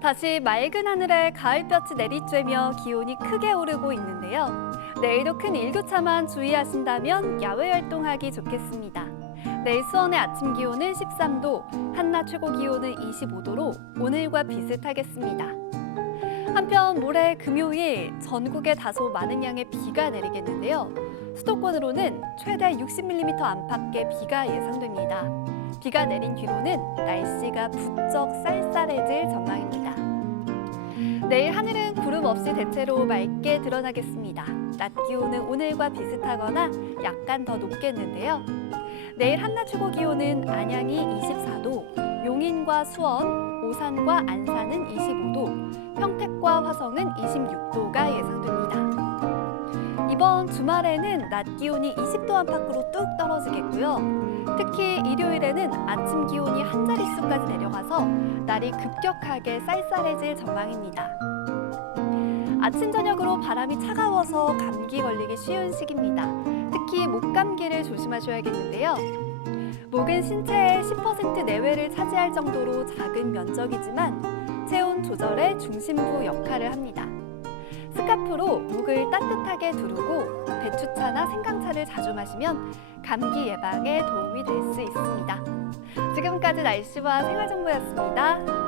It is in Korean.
다시 맑은 하늘에 가을볕이 내리쬐며 기온이 크게 오르고 있는데요. 내일도 큰 일교차만 주의하신다면 야외 활동하기 좋겠습니다. 내일 수원의 아침 기온은 13도, 한낮 최고 기온은 25도로 오늘과 비슷하겠습니다. 한편 모레 금요일 전국에 다소 많은 양의 비가 내리겠는데요. 수도권으로는 최대 60mm 안팎의 비가 예상됩니다. 비가 내린 뒤로는 날씨가 부쩍 쌀쌀해질 전망입니다. 내일 하늘은 구름 없이 대체로 맑게 드러나겠습니다. 낮 기온은 오늘과 비슷하거나 약간 더 높겠는데요. 내일 한낮 최고 기온은 안양이 24도, 용인과 수원, 오산과 안산은 25도, 평택과 화성은 26도가 예상됩니다. 이번 주말에는 낮 기온이 20도 안팎으로 뚝 떨어지겠고요. 특히 일요일에는 아침 기온이 한 자릿수까지 내려가서 날이 급격하게 쌀쌀해질 전망입니다. 아침 저녁으로 바람이 차가워서 감기 걸리기 쉬운 시기입니다. 특히 목 감기를 조심하셔야겠는데요. 목은 신체의 10% 내외를 차지할 정도로 작은 면적이지만 체온 조절의 중심부 역할을 합니다. 스카프로 목을 따뜻하게 두르고 배추차나 생강차를 자주 마시면 감기 예방에 도움이 될 수 있습니다. 지금까지 날씨와 생활정보였습니다.